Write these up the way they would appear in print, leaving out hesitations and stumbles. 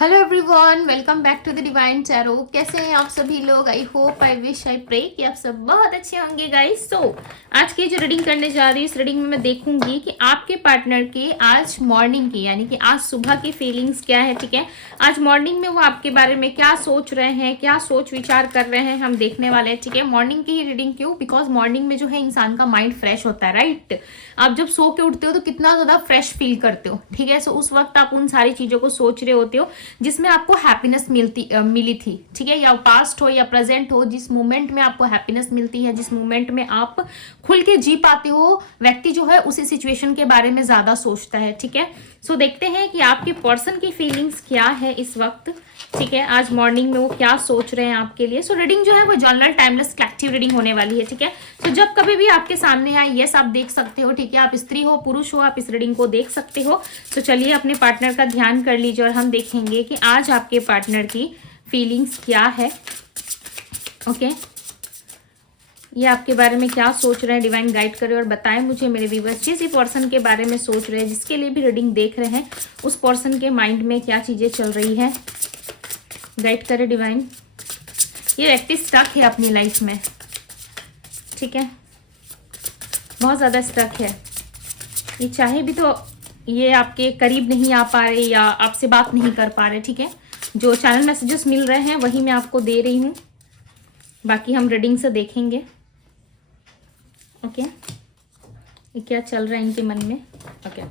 Hello everyone, welcome back to the divine tarot. कैसे हैं आप सभी लोग? I hope, I wish, I pray कि आप सब बहुत अच्छे होंगे गाइस। आज की जो रीडिंग करने जा रही हूँ, इस रीडिंग में मैं देखूंगी कि आपके पार्टनर के आज मॉर्निंग की यानी कि आज सुबह की फीलिंग्स क्या है। ठीक है, आज मॉर्निंग में वो आपके बारे में क्या सोच रहे हैं, क्या सोच विचार कर रहे हैं, हम देखने वाले हैं। ठीक है, मॉर्निंग की ही रीडिंग क्यों? बिकॉज मॉर्निंग में जो है इंसान का माइंड फ्रेश होता है, राइट। आप जब सो के उठते हो तो कितना ज्यादा फ्रेश फील करते हो। ठीक है, सो उस वक्त आप उन सारी चीजों को सोच रहे होते हो जिसमें आपको हैप्पीनेस मिली थी। ठीक है, या पास्ट हो या प्रेजेंट हो, जिस मोमेंट में आपको हैप्पीनेस मिलती है, जिस मोमेंट में आप खुल के जी पाते हो, व्यक्ति जो है उसी सिचुएशन के बारे में ज्यादा सोचता है। ठीक है, सो देखते हैं कि आपके पर्सन की फीलिंग्स क्या है इस वक्त। ठीक है, आज मॉर्निंग में वो क्या सोच रहे हैं आपके लिए। सो रीडिंग जो है वो जनरल टाइमलेस कलेक्टिव रीडिंग होने वाली है। ठीक है, सो जब कभी भी आपके सामने आए, यस आप देख सकते हो। ठीक है, आप स्त्री हो पुरुष हो, आप इस रीडिंग को देख सकते हो। तो चलिए अपने पार्टनर का ध्यान कर लीजिए और हम देखेंगे कि आज आपके पार्टनर की फीलिंग्स क्या है। ओके, ये आपके बारे में क्या सोच रहे हैं, डिवाइन गाइड करे और बताएं मुझे मेरे व्यूअर्स। जिस पर्सन के बारे में सोच रहे हैं, जिसके लिए भी रीडिंग देख रहे हैं, उस पर्सन के माइंड में क्या चीजें चल रही है, गाइड करे डिवाइन। ये व्यक्ति स्टक है अपनी लाइफ में। ठीक है, बहुत ज्यादा स्टक है। ये चाहे भी तो ये आपके करीब नहीं आ पा रहे या आपसे बात नहीं कर पा रहे। ठीक है, जो चैनल मैसेजेस मिल रहे हैं वही मैं आपको दे रही हूँ, बाकी हम रीडिंग से देखेंगे। ओके, ये क्या चल रहा है इनके मन में। ओके,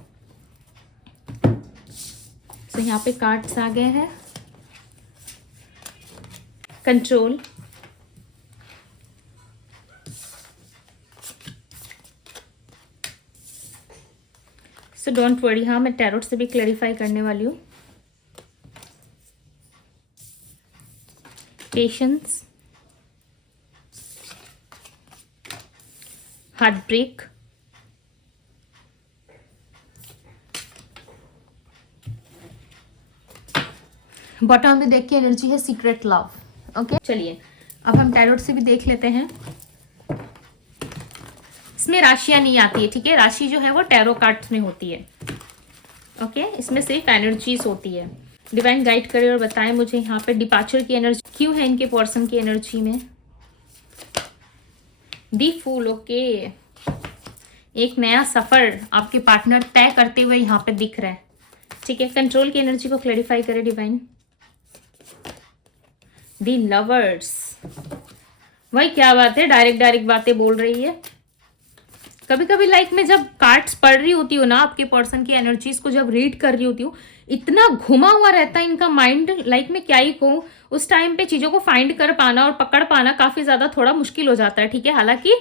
तो यहाँ पे कार्ड्स आ गए हैं। Control, so don't worry. हाँ, मैं टैरोट से भी क्लैरिफाई करने वाली हूँ। पेशेंस, हार्ट ब्रेक, बॉटम में देख के एनर्जी है सीक्रेट लव। ओके, चलिए अब हम टैरोट से भी देख लेते हैं। इसमें राशियां नहीं आती है। ठीक है, राशि जो है वो टैरो कार्ड्स में होती है। ओके, इसमें सिर्फ एनर्जीज होती है। डिवाइन गाइड करे और बताएं मुझे यहाँ पे डिपार्चर की एनर्जी क्यों है इनके पर्सन की एनर्जी में। दी फूल, ओके, एक नया सफर आपके पार्टनर तय करते हुए यहाँ पे दिख रहा है। ठीक है, कंट्रोल की एनर्जी को क्लैरिफाई करे डिवाइन। दी लवर्स, वही क्या बात है, डायरेक्ट बातें बोल रही है। कभी कभी लाइफ में जब कार्ड्स पढ़ रही होती हो ना, आपके पर्सन की एनर्जीज को जब रीड कर रही होती हो, इतना घुमा हुआ रहता है इनका माइंड, लाइफ में क्या ही कहूँ। उस टाइम पे चीजों को फाइंड कर पाना और पकड़ पाना काफी ज्यादा थोड़ा मुश्किल हो जाता है। ठीक है, हालांकि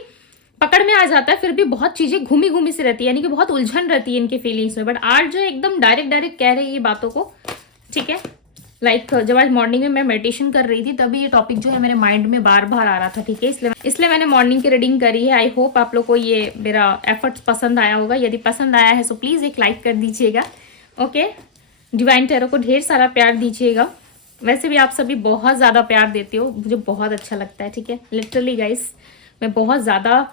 पकड़ में आ जाता है, फिर भी बहुत चीजें घूमी घूमी सी रहती है, यानी कि बहुत उलझन रहती है इनकी फीलिंग्स में। बट आज जो एकदम डायरेक्ट कह रहे हैं ये बातों को। ठीक है, लाइक जब आज मॉर्निंग में मैं मेडिटेशन कर रही थी तभी ये टॉपिक जो है मेरे माइंड में बार बार आ रहा था। ठीक है, इसलिए मैंने मॉर्निंग की रीडिंग करी है। आई होप आप लोग को ये मेरा एफर्ट्स पसंद आया होगा। यदि पसंद आया है तो प्लीज एक लाइक कर दीजिएगा। ओके, डिवाइन टैरो को ढेर सारा प्यार दीजिएगा। वैसे भी आप सभी बहुत ज्यादा प्यार देते हो, मुझे बहुत अच्छा लगता है। ठीक है, लिटरली गाइस मैं बहुत ज्यादा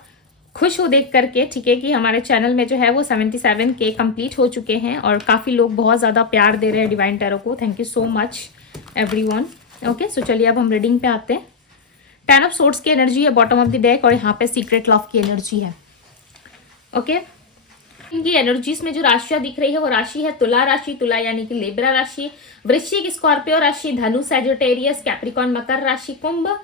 खुश हूँ देख करके। ठीक है, कि हमारे चैनल में जो है वो 77K कंप्लीट हो चुके हैं और काफ़ी लोग बहुत ज़्यादा प्यार दे रहे हैं डिवाइन टैरो को। Thank you so much everyone. Okay, so चलिए अब हम रीडिंग पे आते हैं। 10 ऑफ सोर्ड्स की एनर्जी है बॉटम ऑफ द डेक और यहाँ पे सीक्रेट लव की एनर्जी है। ओके, इनकी एनर्जीज में जो राशियां दिख रही है वो राशि है तुला राशि, तुला यानी कि लिब्रा राशि, वृश्चिक स्कॉर्पियो राशि, धनु सैजिटेरियस, कैप्रिकॉन मकर राशि, कुंभ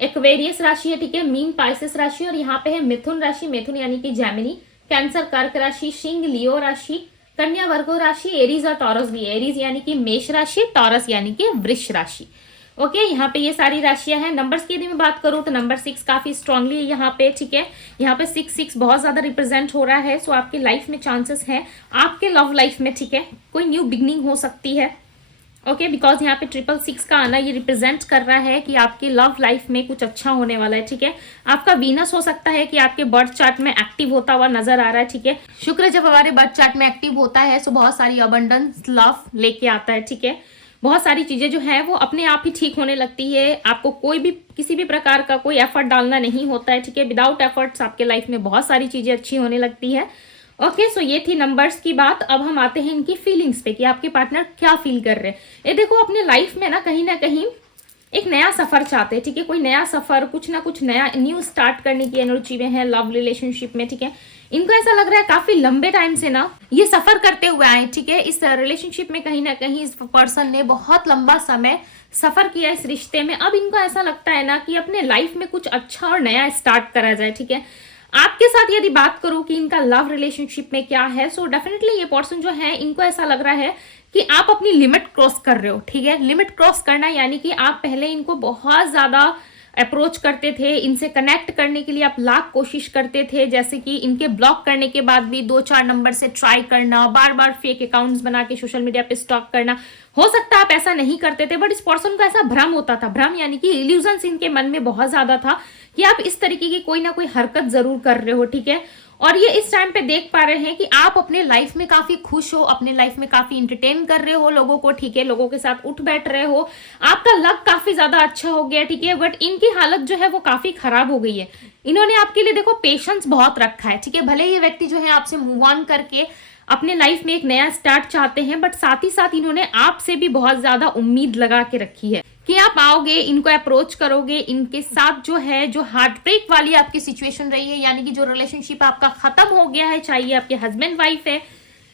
एक्वेरियस राशि है। ठीक है, मीन पाइसेस राशि और यहाँ पे है मिथुन राशि, मिथुन यानी कि जैमिनी, कैंसर कर्क राशि, सिंह लियो राशि, कन्या वर्गो राशि, एरीज और टॉरस भी, एरीज यानी कि मेष राशि, टॉरस यानी कि वृष राशि। ओके, यहाँ पे ये सारी राशियां हैं। नंबर्स की यदि मैं बात करूँ तो नंबर 6 काफी स्ट्रांगली है यहाँ पे। ठीक है, यहाँ पे 6 बहुत ज्यादा रिप्रेजेंट हो रहा है। सो आपकी लाइफ में चांसेस है आपके लव लाइफ में, ठीक है, कोई न्यू बिगनिंग हो सकती है। ओके, बिकॉज यहाँ पे 666 का आना ये रिप्रेजेंट कर रहा है कि आपके लव लाइफ में कुछ अच्छा होने वाला है। ठीक है, आपका वीनस हो सकता है कि आपके बर्थ चार्ट में एक्टिव होता हुआ नजर आ रहा है। ठीक है, शुक्र जब हमारे बर्थ चार्ट में एक्टिव होता है तो बहुत सारी अबंडेंस लव लेके आता है। ठीक है, बहुत सारी चीजें जो है वो अपने आप ही ठीक होने लगती है। आपको कोई भी किसी भी प्रकार का कोई एफर्ट डालना नहीं होता है। ठीक है, विदाउट एफर्ट्स आपके लाइफ में बहुत सारी चीजें अच्छी होने लगती है। ओके, सो ये थी नंबर्स की बात। अब हम आते हैं इनकी फीलिंग्स पे कि आपके पार्टनर क्या फील कर रहे हैं। ये देखो अपने लाइफ में ना कहीं एक नया सफर चाहते हैं, ठीक है, कोई नया सफर, कुछ ना कुछ नया न्यू स्टार्ट करने की एनर्जी में है लव रिलेशनशिप में, ठीक है। इनको ऐसा लग रहा है काफी लंबे टाइम से ना ये सफर करते हुए आए, ठीक है। इस रिलेशनशिप में कहीं ना कहीं इस पर्सन ने बहुत लंबा समय सफर किया इस रिश्ते में। अब इनको ऐसा लगता है ना कि अपने लाइफ में कुछ अच्छा और नया स्टार्ट करा जाए, ठीक है। आपके साथ यदि बात करूं कि इनका लव रिलेशनशिप में क्या है, सो डेफिनेटली ये पर्सन जो है इनको ऐसा लग रहा है कि आप अपनी लिमिट क्रॉस कर रहे हो, ठीक है। लिमिट क्रॉस करना यानी कि आप पहले इनको बहुत ज्यादा अप्रोच करते थे, इनसे कनेक्ट करने के लिए आप लाख कोशिश करते थे, जैसे कि इनके ब्लॉक करने के बाद भी 2-4 नंबर से ट्राई करना, बार बार फेक अकाउंट्स बना के सोशल मीडिया पे स्टॉक करना। हो सकता है आप ऐसा नहीं करते थे, बट इस पर्सन को ऐसा भ्रम होता था। भ्रम यानी कि इल्यूजन्स इनके मन में बहुत ज्यादा था कि आप इस तरीके की कोई ना कोई हरकत जरूर कर रहे हो, ठीक है। और ये इस टाइम पे देख पा रहे हैं कि आप अपने लाइफ में काफी खुश हो, अपने लाइफ में काफी इंटरटेन कर रहे हो लोगों को, ठीक है, लोगों के साथ उठ बैठ रहे हो, आपका लक काफी ज्यादा अच्छा हो गया, ठीक है। बट इनकी हालत जो है वो काफी खराब हो गई है। इन्होंने आपके लिए देखो पेशेंस बहुत रखा है, ठीक है। भले ये व्यक्ति जो है आपसे मूव ऑन करके अपने लाइफ में एक नया स्टार्ट चाहते हैं, बट साथ ही साथ इन्होंने आपसे भी बहुत ज्यादा उम्मीद लगा के रखी है कि आप आओगे, इनको अप्रोच करोगे, इनके साथ जो है जो हार्ट ब्रेक वाली आपकी सिचुएशन रही है, यानी कि जो रिलेशनशिप आपका खत्म हो गया है, चाहे आपके हस्बैंड वाइफ है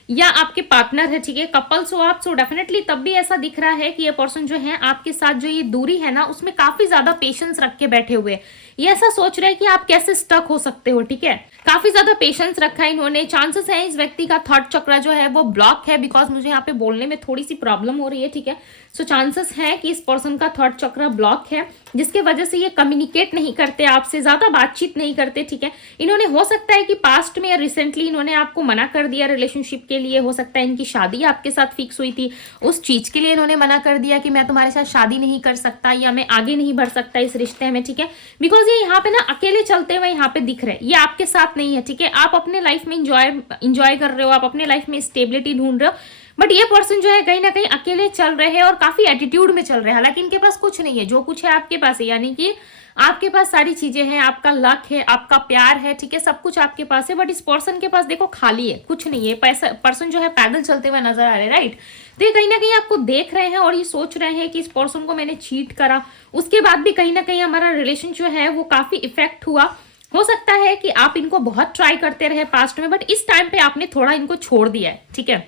या आपके पार्टनर है, ठीक है, कपल्स हो आप, सो डेफिनेटली तब भी ऐसा दिख रहा है कि ये पर्सन जो है आपके साथ जो ये दूरी है ना उसमें काफी ज्यादा पेशेंस रख के बैठे हुए, ये ऐसा सोच रहे हैं कि आप कैसे स्टक हो सकते हो, ठीक है। काफी ज्यादा पेशेंस रखा है इन्होंने। चांसेस है इस व्यक्ति का थर्ड चक्र जो है वो ब्लॉक है, बिकॉज मुझे यहाँ पे बोलने में थोड़ी सी प्रॉब्लम हो रही है, ठीक है। सो चांसेस है कि इस पर्सन का थर्ड चक्र ब्लॉक है, जिसके वजह से ये कम्युनिकेट नहीं करते आपसे, ज्यादा बातचीत नहीं करते, ठीक है। इन्होंने हो सकता है कि पास्ट में या रिसेंटली इन्होंने आपको मना कर दिया रिलेशनशिप के लिए, हो सकता है इनकी शादी आपके साथ फिक्स हुई थी, उस चीज के लिए इन्होंने मना कर दिया कि मैं तुम्हारे साथ शादी नहीं कर सकता या मैं आगे नहीं बढ़ सकता इस रिश्ते में, ठीक है। बिकॉज ये यहाँ पे ना अकेले चलते हुए यहाँ पे दिख रहे हैं, ये आपके साथ नहीं है, ठीक है। आप अपने लाइफ में इंजॉय कर रहे हो, आप अपने लाइफ में स्टेबिलिटी ढूंढ रहे हो, बट ये पर्सन जो है कहीं ना कहीं अकेले चल रहे हैं और काफी एटीट्यूड में चल रहे हैं। हालांकि इनके पास कुछ नहीं है, जो कुछ है आपके पास है, यानी कि आपके पास सारी चीजें हैं, आपका लक है, आपका प्यार है, ठीक है, सब कुछ आपके पास है। बट इस पर्सन के पास देखो खाली है, कुछ नहीं है। पैसा पर्सन जो है पैदल चलते हुए नजर आ रहे हैं, राइट। तो ये कहीं ना कहीं आपको देख रहे हैं और ये सोच रहे हैं कि इस पर्सन को मैंने चीट करा, उसके बाद भी कहीं ना कहीं हमारा रिलेशन जो है वो काफी इफेक्ट हुआ। हो सकता है कि आप इनको बहुत ट्राई करते रहे पास्ट में, बट इस टाइम पे आपने थोड़ा इनको छोड़ दिया है, ठीक है।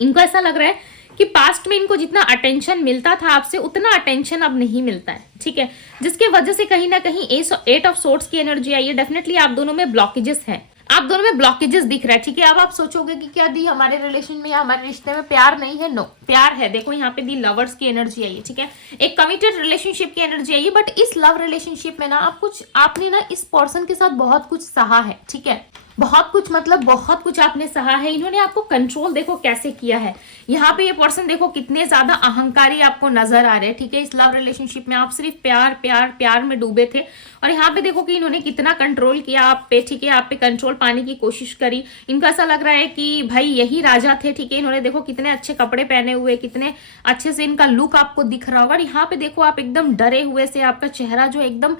इनको ऐसा लग रहा है कि पास्ट में इनको जितना अटेंशन मिलता था आपसे उतना अटेंशन अब नहीं मिलता है, ठीक है, जिसके वजह से कहीं ना कहीं 8 ऑफ सोर्ट्स की एनर्जी आई है। डेफिनेटली आप दोनों में ब्लॉकेजेस हैं, आप दोनों में ब्लॉकेजेस दिख रहा है, ठीक है। अब आप सोचोगे कि क्या दी हमारे रिलेशन में या हमारे रिश्ते में प्यार नहीं है, नो, प्यार है। देखो यहाँ पे दी लवर्स की एनर्जी आई है, ठीक है, एक कमिटेड रिलेशनशिप की एनर्जी आई है। बट इस लव रिलेशनशिप में ना आपने ना इस पर्सन के साथ बहुत कुछ सहा है, ठीक है, बहुत कुछ, मतलब बहुत कुछ आपने सहा है। इन्होंने आपको कंट्रोल देखो कैसे किया है। यहाँ पे ये पर्सन देखो कितने ज्यादा अहंकारी आपको नजर आ रहे हैं, ठीक है। इस लव रिलेशनशिप में आप सिर्फ प्यार प्यार प्यार में डूबे थे, और यहाँ पे देखो कि इन्होंने कितना कंट्रोल किया आप पे, ठीक है, आप पे कंट्रोल पाने की कोशिश करी। इनको ऐसा लग रहा है कि भाई यही राजा थे, ठीक है। इन्होंने देखो कितने अच्छे कपड़े पहने हुए, कितने अच्छे से इनका लुक आपको दिख रहा होगा। यहाँ पे देखो आप एकदम डरे हुए से, आपका चेहरा जो एकदम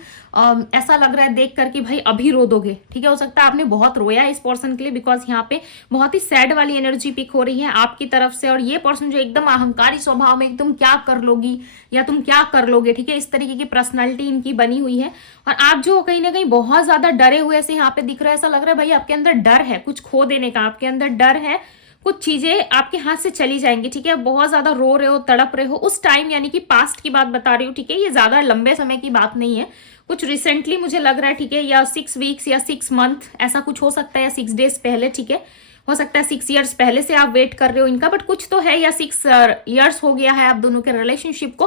ऐसा लग रहा है देख कर कि भाई अभी रो दोगे, ठीक है। हो सकता है आपने बहुत रोया इस पर्सन के लिए, बिकॉज यहाँ पे बहुत ही सैड वाली एनर्जी पिक हो रही है आपकी तरफ से। और ये पर्सन जो एकदम अहंकारी स्वभाव में, तुम क्या कर लोगी या तुम क्या कर लोगे, ठीक है, इस तरीके की पर्सनालिटी इनकी बनी हुई है। और आप जो कहीं ना कहीं बहुत ज्यादा डरे हुए से यहाँ पे दिख रहा है, ऐसा लग रहा है भाई आपके अंदर डर है कुछ खो देने का, आपके अंदर डर है कुछ चीजें आपके हाथ से चली जाएंगी, ठीक है। बहुत ज्यादा रो रहे हो, तड़प रहे हो उस टाइम, यानी कि पास्ट की बात बता रही हूँ, ठीक है। ये ज्यादा लंबे समय की बात नहीं है, कुछ रिसेंटली मुझे लग रहा है, ठीक है, या 6 वीक्स या 6 मंथ ऐसा कुछ हो सकता है, या 6 डेज पहले, ठीक है। हो सकता है 6 ईयर्स पहले से आप वेट कर रहे हो इनका, बट कुछ तो है, या 6 ईयर्स हो गया है आप दोनों के रिलेशनशिप को,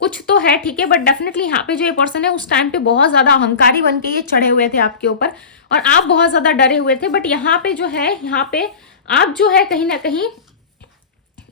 कुछ तो है, ठीक है। बट डेफिनेटली यहाँ पे जो ये पर्सन है उस टाइम पे बहुत ज्यादा अहंकारी बन के ये चढ़े हुए थे आपके ऊपर, और आप बहुत ज्यादा डरे हुए थे। बट यहाँ पे जो है, यहाँ पे आप जो है कहीं ना कहीं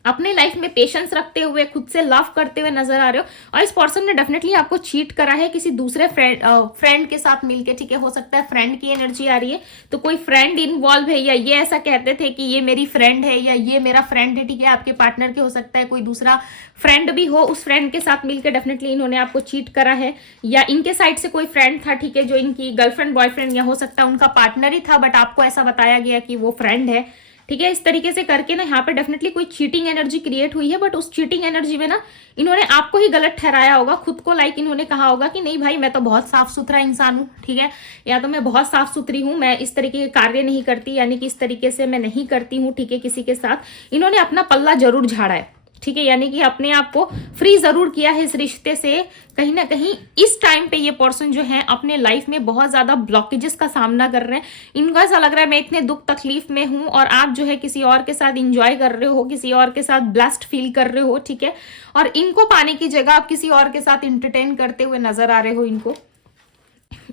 अपने लाइफ में पेशेंस रखते हुए खुद से लव करते हुए नजर आ रहे हो। और इस पर्सन ने डेफिनेटली आपको चीट करा है किसी दूसरे फ्रेंड के साथ मिलके, ठीक है। हो सकता है फ्रेंड की एनर्जी आ रही है, तो कोई फ्रेंड इन्वॉल्व है, या ये ऐसा कहते थे कि ये मेरी फ्रेंड है या ये मेरा फ्रेंड है, ठीक है। आपके पार्टनर के हो सकता है कोई दूसरा फ्रेंड भी हो, उस फ्रेंड के साथ मिलकर डेफिनेटली इन्होंने आपको चीट करा है। या इनके साइड से कोई फ्रेंड था, ठीक है, जो इनकी गर्लफ्रेंड बॉयफ्रेंड या हो सकता है उनका पार्टनर ही था, बट आपको ऐसा बताया गया कि वो फ्रेंड है, ठीक है। इस तरीके से करके ना यहाँ पे डेफिनेटली कोई चीटिंग एनर्जी क्रिएट हुई है, बट उस चीटिंग एनर्जी में ना इन्होंने आपको ही गलत ठहराया होगा खुद को। लाइक इन्होंने कहा होगा कि नहीं भाई, मैं तो बहुत साफ सुथरा इंसान हूँ, ठीक है, या तो मैं बहुत साफ सुथरी हूँ, मैं इस तरीके के कार्य नहीं करती, यानी कि इस तरीके से मैं नहीं करती हूँ, ठीक है। किसी के साथ इन्होंने अपना पल्ला जरूर झाड़ा है, ठीक है, यानी कि अपने आप को फ्री जरूर किया है इस रिश्ते से। कहीं ना कहीं इस टाइम पे ये पर्सन जो है अपने लाइफ में बहुत ज्यादा ब्लॉकेजेस का सामना कर रहे हैं। इनको ऐसा लग रहा है मैं इतने दुख तकलीफ में हूं, और आप जो है किसी और के साथ इंजॉय कर रहे हो, किसी और के साथ ब्लेस्ड फील कर रहे हो, ठीक है। और इनको पाने की जगह आप किसी और के साथ इंटरटेन करते हुए नजर आ रहे हो। इनको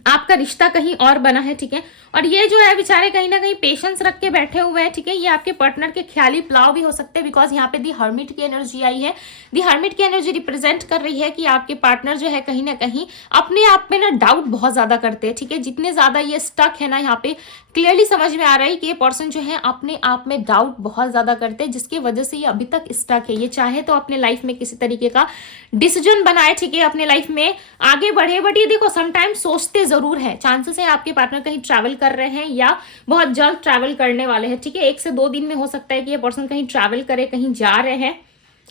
आपका रिश्ता कहीं और बना है, ठीक है। और ये जो है बेचारे कहीं ना कहीं पेशेंस रख के बैठे हुए हैं, ठीक है। ये आपके पार्टनर के ख्याली प्लाव भी हो सकते हैं, बिकॉज यहाँ पे दी हर्मिट की एनर्जी आई है। दी हर्मिट की एनर्जी रिप्रेजेंट कर रही है कि आपके पार्टनर जो है कहीं ना कहीं अपने आप में ना डाउट बहुत ज्यादा करते हैं, ठीक है। जितने ज्यादा ये स्टक है ना, यहाँ पे क्लियरली समझ में आ रहा है कि ये पर्सन जो है अपने आप में डाउट बहुत ज्यादा करते हैं, जिसकी वजह से ये अभी तक स्टक है। ये चाहे तो अपने लाइफ में किसी तरीके का डिसीजन बनाए, ठीक है, अपने लाइफ में आगे बढ़े, बट ये देखो समटाइम्स सोचते जरूर है। चांसेस है आपके पार्टनर कहीं ट्रैवल कर रहे हैं या बहुत जल्द ट्रैवल करने वाले हैं, ठीक है। 1 से 2 दिन में हो सकता है कि ये पर्सन कहीं ट्रैवल करे, कहीं जा रहे हैं,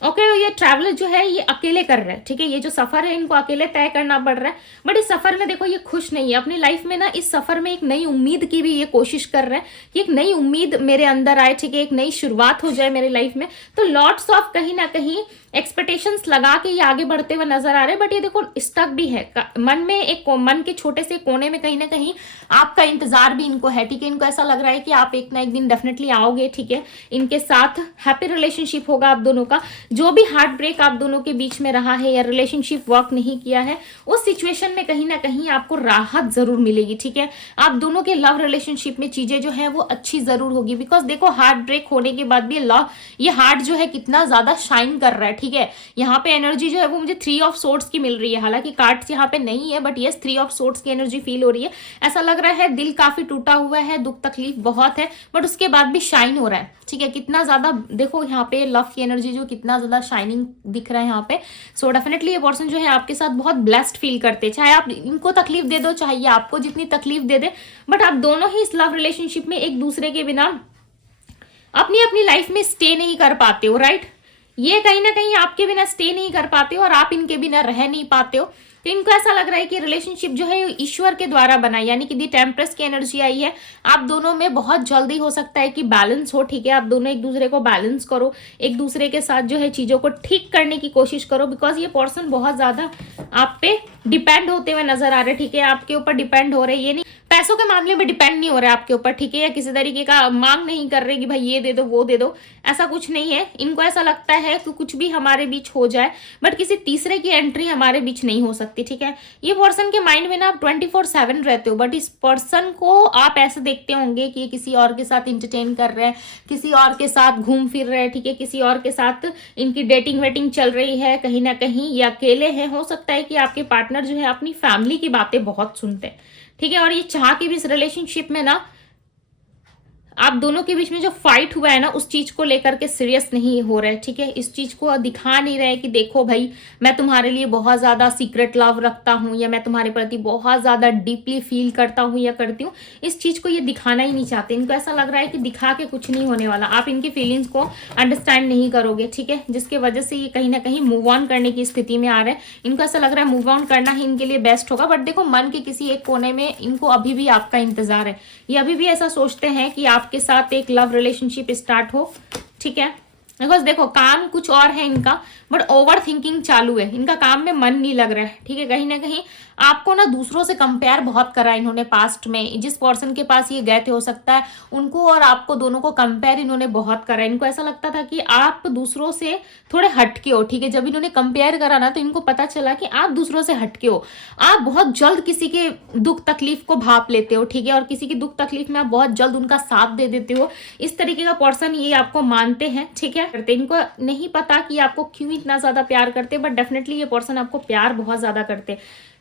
ओके। ये ट्रैवलर जो है ये अकेले कर रहे हैं, ठीक है। ये जो सफर है इनको अकेले तय करना पड़ रहा है, बट इस सफर में देखो ये खुश नहीं है अपनी लाइफ में ना। इस सफर में एक नई उम्मीद की भी ये कोशिश कर रहे हैं कि एक नई उम्मीद मेरे अंदर आए, ठीक है, एक नई शुरुआत हो जाए मेरे लाइफ में। तो लॉट्स ऑफ कहीं ना कहीं एक्सपेक्टेशंस लगा के ये आगे बढ़ते हुए नजर आ रहे हैं, बट ये देखो स्टक भी है मन में, एक मन के छोटे से कोने में कहीं ना कहीं आपका इंतजार भी इनको है, ठीक है। इनको ऐसा लग रहा है कि आप एक ना एक दिन डेफिनेटली आओगे, ठीक है। इनके साथ हैप्पी रिलेशनशिप होगा आप दोनों का। जो भी हार्ट ब्रेक आप दोनों के बीच में रहा है या रिलेशनशिप वर्क नहीं किया है, उस सिचुएशन में कहीं ना कहीं आपको राहत जरूर मिलेगी, ठीक है। आप दोनों के लव रिलेशनशिप में चीजें जो है वो अच्छी जरूर होगी, बिकॉज देखो हार्ट ब्रेक होने के बाद भी लव, ये हार्ट जो है कितना ज्यादा शाइन कर रहा है, ठीक है। यहाँ पे एनर्जी जो है वो मुझे 3 ऑफ सोर्ड्स की मिल रही है, हालांकि कार्ड्स यहाँ पे नहीं है, बट यस 3 ऑफ सोर्ड्स की एनर्जी फील हो रही है। ऐसा लग रहा है दिल काफी टूटा हुआ है, दुख तकलीफ बहुत है, बट उसके बाद भी शाइन हो रहा है, ठीक है। कितना ज्यादा देखो यहाँ पे लव की एनर्जी जो कितना ज्यादा शाइनिंग दिख रहा है यहाँ पे। सो डेफिनेटली ये पर्सन जो है आपके साथ बहुत ब्लेस्ड फील करते हैं, चाहे आप इनको तकलीफ दे दो, चाहे ये आपको जितनी तकलीफ दे दे, बट आप दोनों ही इस लव रिलेशनशिप में एक दूसरे के बिना अपनी अपनी लाइफ में स्टे नहीं कर पाते हो, राइट। ये कहीं ना कहीं आपके बिना स्टे नहीं कर पाते हो और आप इनके बिना रह नहीं पाते हो। तो इनको ऐसा लग रहा है कि रिलेशनशिप जो है ईश्वर के द्वारा बना, यानी कि दी टेम्परेस की एनर्जी आई है। आप दोनों में बहुत जल्दी हो सकता है कि बैलेंस हो, ठीक है। आप दोनों एक दूसरे को बैलेंस करो, एक दूसरे के साथ जो है चीजों को ठीक करने की कोशिश करो, बिकॉज ये पर्सन बहुत ज्यादा आप पे डिपेंड होते हुए नजर आ रहे, ठीक है। आपके ऊपर डिपेंड हो रहे, ये नहीं पैसों के मामले में डिपेंड नहीं हो रहा है आपके ऊपर, ठीक है, या किसी तरीके का मांग नहीं कर रहे कि भाई ये दे दो वो दे दो, ऐसा कुछ नहीं है। इनको ऐसा लगता है कि कुछ भी हमारे बीच हो जाए, बट किसी तीसरे की एंट्री हमारे बीच नहीं हो सकती, ठीक है। ये पर्सन के माइंड में ना आप 24/7 रहते हो, बट इस पर्सन को आप ऐसे देखते होंगे कि ये किसी और के साथ इंटरटेन कर रहे हैं, किसी और के साथ घूम फिर रहे हैं, ठीक है, किसी और के साथ इनकी डेटिंग वेटिंग चल रही है, कहीं ना कहीं ये अकेले हैं। हो सकता है कि आपके पार्टनर जो है अपनी फैमिली की बातें बहुत सुनते हैं, ठीक है। और ये चाह के भी इस रिलेशनशिप में ना आप दोनों के बीच में जो फाइट हुआ है ना, उस चीज को लेकर के सीरियस नहीं हो रहे, ठीक है। इस चीज को दिखा नहीं रहे कि देखो भाई मैं तुम्हारे लिए बहुत ज्यादा सीक्रेट लव रखता हूं, या मैं तुम्हारे प्रति बहुत ज्यादा डीपली फील करता हूं या करती हूँ। इस चीज को ये दिखाना ही नहीं चाहते। इनको ऐसा लग रहा है कि दिखा के कुछ नहीं होने वाला, आप इनकी फीलिंग्स को अंडरस्टैंड नहीं करोगे, ठीक है, जिसके वजह से ये कहीं ना कहीं मूव ऑन करने की स्थिति में आ रहे हैं। इनको ऐसा लग रहा है मूव ऑन करना ही इनके लिए बेस्ट होगा, बट देखो मन के किसी एक कोने में इनको अभी भी आपका इंतजार है। ये अभी भी ऐसा सोचते हैं कि आपके साथ एक लव रिलेशनशिप स्टार्ट हो, ठीक है। बिकॉज देखो काम कुछ और है इनका, बट ओवर थिंकिंग चालू है, इनका काम में मन नहीं लग रहा है, ठीक है। कहीं ना कहीं आपको ना दूसरों से कंपेयर बहुत करा इन्होंने पास्ट में, जिस पर्सन के पास ये गए थे हो सकता है उनको और आपको दोनों को कंपेयर इन्होंने बहुत करा। इनको ऐसा लगता था कि आप दूसरों से थोड़े हटके हो, ठीक है। जब इन्होंने कंपेयर करा ना, तो इनको पता चला कि आप दूसरों से हटके हो, आप बहुत जल्द किसी के दुख तकलीफ को भाप लेते हो, ठीक है, और किसी की दुख तकलीफ में आप बहुत जल्द उनका साथ दे देते हो। इस तरीके का पर्सन ये आपको मानते हैं, ठीक है। करते, इनको नहीं पता कि आपको क्यों इतना ज्यादा प्यार करते, बट डेफिनेटली ये पर्सन आपको प्यार बहुत ज्यादा करते,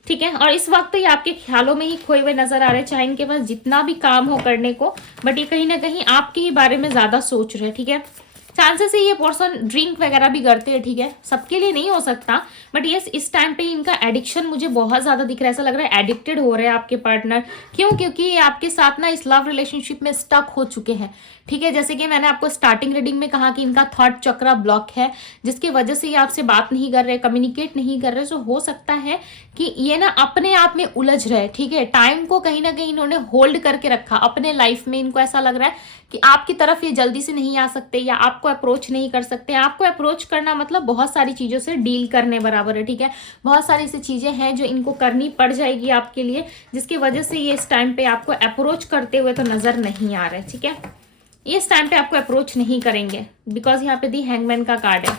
ठीक है। और इस वक्त ये आपके ख्यालों में ही खोए हुए नजर आ रहे हैं, चाहे इनके पास जितना भी काम हो करने को, बट ये कहीं ना कहीं आपके ही बारे में ज्यादा सोच रहे हैं, ठीक है। चांसेस है ये पर्सन ड्रिंक वगैरह भी करते हैं, ठीक है, सबके लिए नहीं हो सकता, बट यस इस टाइम पे इनका एडिक्शन मुझे बहुत ज्यादा दिख रहा है, ऐसा लग रहा है एडिक्टेड हो रहे हैं आपके पार्टनर। क्यों? क्योंकि ये आपके साथ ना इस लव रिलेशनशिप में स्टक हो चुके हैं, ठीक है। जैसे कि मैंने आपको स्टार्टिंग रीडिंग में कहा कि इनका थॉट चक्रा ब्लॉक है, जिसकी वजह से ये आपसे बात नहीं कर रहे, कम्युनिकेट नहीं कर रहे। तो हो सकता है कि ये ना अपने आप में उलझ रहे, ठीक है। टाइम को कहीं ना कहीं इन्होंने होल्ड करके रखा अपने लाइफ में। इनको ऐसा लग रहा है कि आपकी तरफ ये जल्दी से नहीं आ सकते या आपको अप्रोच नहीं कर सकते। आपको अप्रोच करना मतलब बहुत सारी चीजों से डील करने बराबर है, ठीक है। बहुत सारी ऐसी चीजें हैं जो इनको करनी पड़ जाएगी आपके लिए, जिसकी वजह से ये इस टाइम पे आपको अप्रोच करते हुए तो नजर नहीं आ रहे, ठीक है। ये इस टाइम पे आपको अप्रोच नहीं करेंगे, बिकॉज यहाँ पे दी हैंगमैन का कार्ड है।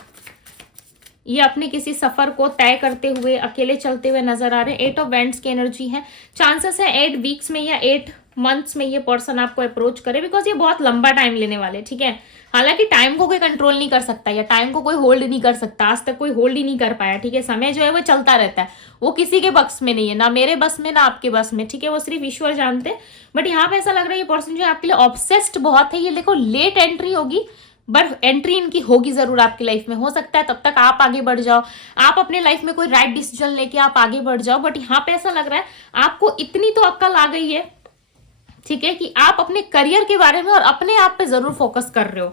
ये अपने किसी सफर को तय करते हुए अकेले चलते हुए नजर आ रहे हैं। 8 ऑफ वैंड्स की एनर्जी है। चांसेस है 8 वीक्स में या 8 मंथ्स में ये पर्सन आपको अप्रोच करे, बिकॉज ये बहुत लंबा टाइम लेने वाले, ठीक है। हालांकि टाइम को कोई कंट्रोल नहीं कर सकता या टाइम को कोई होल्ड नहीं कर सकता, आज तक कोई होल्ड ही नहीं कर पाया, ठीक है। समय जो है वो चलता रहता है, वो किसी के बस में नहीं है, ना मेरे बस में ना आपके बस में, ठीक है। वो सिर्फ ईश्वर जानते हैं। बट यहाँ पे ऐसा लग रहा है ये पर्सन जो है आपके लिए ऑब्सेस्ड बहुत है। ये देखो लेट एंट्री होगी, बट एंट्री इनकी होगी जरूर आपकी लाइफ में। हो सकता है तब तक आप आगे बढ़ जाओ, आप अपने लाइफ में कोई राइट डिसीजन लेके आप आगे बढ़ जाओ। बट यहाँ पे ऐसा लग रहा है आपको इतनी तो अक्ल आ गई है, ठीक है, कि आप अपने करियर के बारे में और अपने आप पे जरूर फोकस कर रहे हो,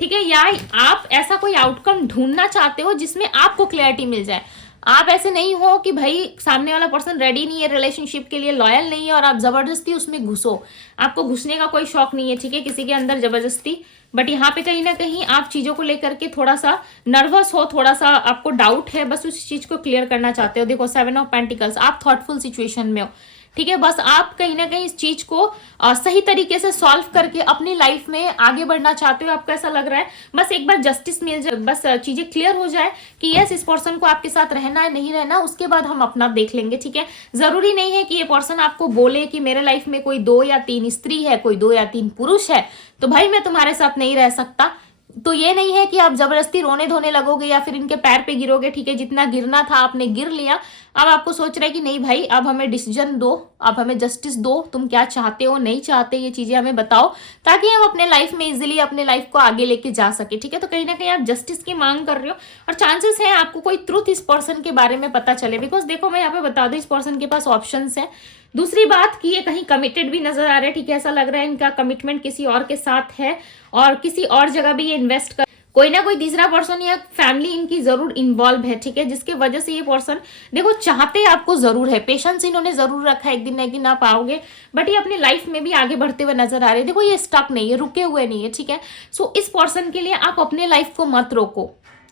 ठीक है। या आप ऐसा कोई आउटकम ढूंढना चाहते हो जिसमें आपको क्लैरिटी मिल जाए। आप ऐसे नहीं हो कि भाई सामने वाला पर्सन रेडी नहीं है रिलेशनशिप के लिए, लॉयल नहीं है और आप जबरदस्ती उसमें घुसो। आपको घुसने का कोई शौक नहीं है, ठीक है, किसी के अंदर जबरदस्ती। बट यहाँ पे कहीं ना कहीं आप चीजों को लेकर के थोड़ा सा नर्वस हो, थोड़ा सा आपको डाउट है, बस उस चीज को क्लियर करना चाहते हो। देखो 7 ऑफ पेंटिकल्स, आप थॉटफुल सिचुएशन में हो, ठीक है। बस आप कहीं ना कहीं इस चीज को सही तरीके से सॉल्व करके अपनी लाइफ में आगे बढ़ना चाहते हो। आपको ऐसा लग रहा है बस एक बार जस्टिस मिल जाए, बस चीजें क्लियर हो जाए कि यस इस पर्सन को आपके साथ रहना है नहीं रहना, उसके बाद हम अपना देख लेंगे, ठीक है। जरूरी नहीं है कि ये पर्सन आपको बोले कि मेरे लाइफ में कोई 2 या 3 स्त्री है, कोई 2 या 3 पुरुष है, तो भाई मैं तुम्हारे साथ नहीं रह सकता। तो ये नहीं है कि आप जबरदस्ती रोने धोने लगोगे या फिर इनके पैर पे गिरोगे, ठीक है। जितना गिरना था आपने गिर लिया, अब आपको सोच रहा है कि नहीं भाई अब हमें डिसीजन दो, अब हमें जस्टिस दो, तुम क्या चाहते हो नहीं चाहते ये चीजें हमें बताओ, ताकि हम अपने लाइफ में इजीली अपने लाइफ को आगे लेके जा सके, ठीक है। तो कहीं ना कहीं आप जस्टिस की मांग कर रहे हो और चांसेस है आपको कोई ट्रुथ इस पर्सन के बारे में पता चले, बिकॉज देखो मैं यहाँ पे बता दूं इस पर्सन के पास ऑप्शन है। दूसरी बात कि ये कहीं कमिटेड भी नजर आ रहे हैं, ठीक है। ऐसा लग रहा है इनका कमिटमेंट किसी और के साथ है और किसी और जगह भी ये इन्वेस्ट कर, कोई ना कोई तीसरा पर्सन या फैमिली इनकी जरूर इन्वॉल्व है, ठीक है। जिसके वजह से ये पर्सन देखो चाहते आपको जरूर है, पेशेंस इन्होंने जरूर रखा है, एक दिन आप आओगे, बट ये अपनी लाइफ में भी आगे बढ़ते हुए नजर आ रहे हैं। देखो ये स्टक नहीं है, रुके हुए नहीं है, ठीक है। सो इस पर्सन के लिए आप अपने लाइफ को मत रोको,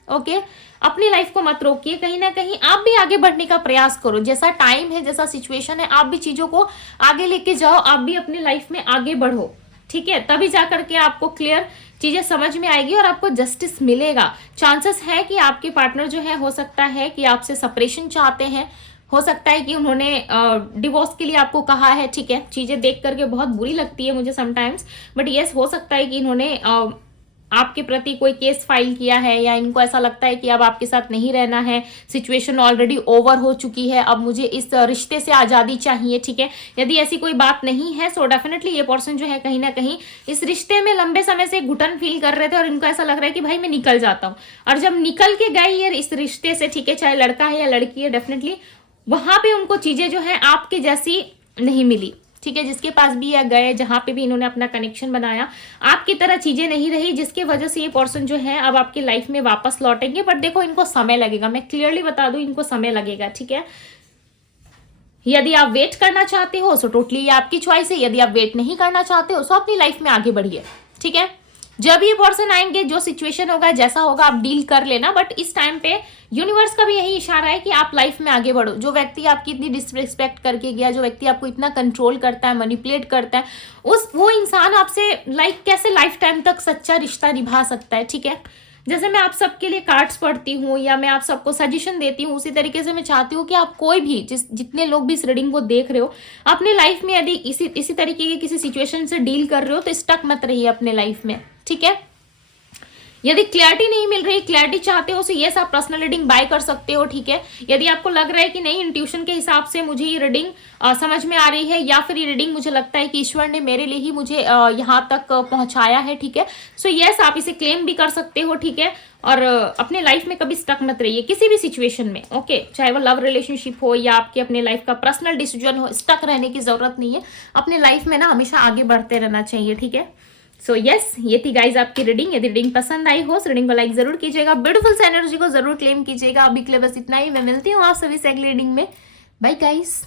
ओके। अपनी लाइफ को मत रोकिए, कहीं ना कहीं आप भी आगे बढ़ने का प्रयास करो। जैसा टाइम है, जैसा सिचुएशन है, आप भी चीजों को आगे लेके जाओ, आप भी अपनी लाइफ में आगे बढ़ो, ठीक है। तभी जाकर के आपको क्लियर चीजें समझ में आएगी और आपको जस्टिस मिलेगा। चांसेस है कि आपके पार्टनर जो है, हो सकता है कि आपसे सेपरेशन चाहते हैं, हो सकता है कि उन्होंने डिवोर्स के लिए आपको कहा है, ठीक है। चीजें देख करके बहुत बुरी लगती है मुझे समटाइम्स, बट यस हो सकता है कि इन्होंने आपके प्रति कोई केस फाइल किया है या इनको ऐसा लगता है कि अब आपके साथ नहीं रहना है, सिचुएशन ऑलरेडी ओवर हो चुकी है, अब मुझे इस रिश्ते से आज़ादी चाहिए, ठीक है। यदि ऐसी कोई बात नहीं है सो डेफिनेटली ये पर्सन जो है कहीं ना कहीं इस रिश्ते में लंबे समय से घुटन फील कर रहे थे और इनको ऐसा लग रहा है कि भाई मैं निकल जाता हूँ। और जब निकल के गए ये इस रिश्ते से, ठीक है, चाहे लड़का है या लड़की है, डेफिनेटली वहां पे उनको चीजें जो है आपके जैसी नहीं मिली, ठीक है। जिसके पास भी या गए, जहां पे भी इन्होंने अपना कनेक्शन बनाया, आपकी तरह चीजें नहीं रही, जिसकी वजह से ये पर्सन जो है अब आपकी लाइफ में वापस लौटेंगे। बट देखो इनको समय लगेगा, मैं क्लियरली बता दूं इनको समय लगेगा, ठीक है। यदि आप वेट करना चाहते हो सो टोटली आपकी चॉइस है, यदि आप वेट नहीं करना चाहते हो सो अपनी लाइफ में आगे बढ़िए, ठीक है। जब ये पर्सन आएंगे, जो सिचुएशन होगा, जैसा होगा, आप डील कर लेना। बट इस टाइम पे यूनिवर्स का भी यही इशारा है कि आप लाइफ में आगे बढ़ो। जो व्यक्ति आपकी इतनी डिसरिस्पेक्ट करके गया, जो व्यक्ति आपको इतना कंट्रोल करता है, मैनिपुलेट करता है, वो इंसान आपसे कैसे लाइफ टाइम तक सच्चा रिश्ता निभा सकता है, ठीक है। जैसे मैं आप सबके लिए कार्ड्स पढ़ती हूँ या मैं आप सबको सजेशन देती हूँ, उसी तरीके से मैं चाहती हूँ कि आप कोई भी जितने लोग भी इस रीडिंग को देख रहे हो, अपने लाइफ में यदि इसी तरीके की किसी सिचुएशन से डील कर रहे हो तो स्टक मत रहिए अपने लाइफ में, ठीक है। यदि क्लैरिटी नहीं मिल रही, क्लैरिटी चाहते हो, तो यस आप पर्सनल रीडिंग बाय कर सकते हो, ठीक है। यदि आपको लग रहा है कि नहीं इंट्यूशन के हिसाब से मुझे ये रीडिंग समझ में आ रही है, या फिर ये रीडिंग मुझे लगता है कि ईश्वर ने मेरे लिए ही मुझे यहाँ तक पहुंचाया है, ठीक है, सो यस आप इसे क्लेम भी कर सकते हो, ठीक है। और अपने लाइफ में कभी स्टक मत रहिए किसी भी सिचुएशन में, ओके, चाहे वो लव रिलेशनशिप हो या आपके अपने लाइफ का पर्सनल डिसीजन हो, स्टक रहने की जरूरत नहीं है। अपने लाइफ में ना हमेशा आगे बढ़ते रहना चाहिए, ठीक है। सो यस ये थी गाइज आपकी रीडिंग। यदि रीडिंग पसंद आई हो रीडिंग को लाइक जरूर कीजिएगा, ब्यूटीफुल से एनर्जी को जरूर क्लेम कीजिएगा। अभी के लिए बस इतना ही, मैं मिलती हूँ आप सभी से अगली रीडिंग में। Bye guys.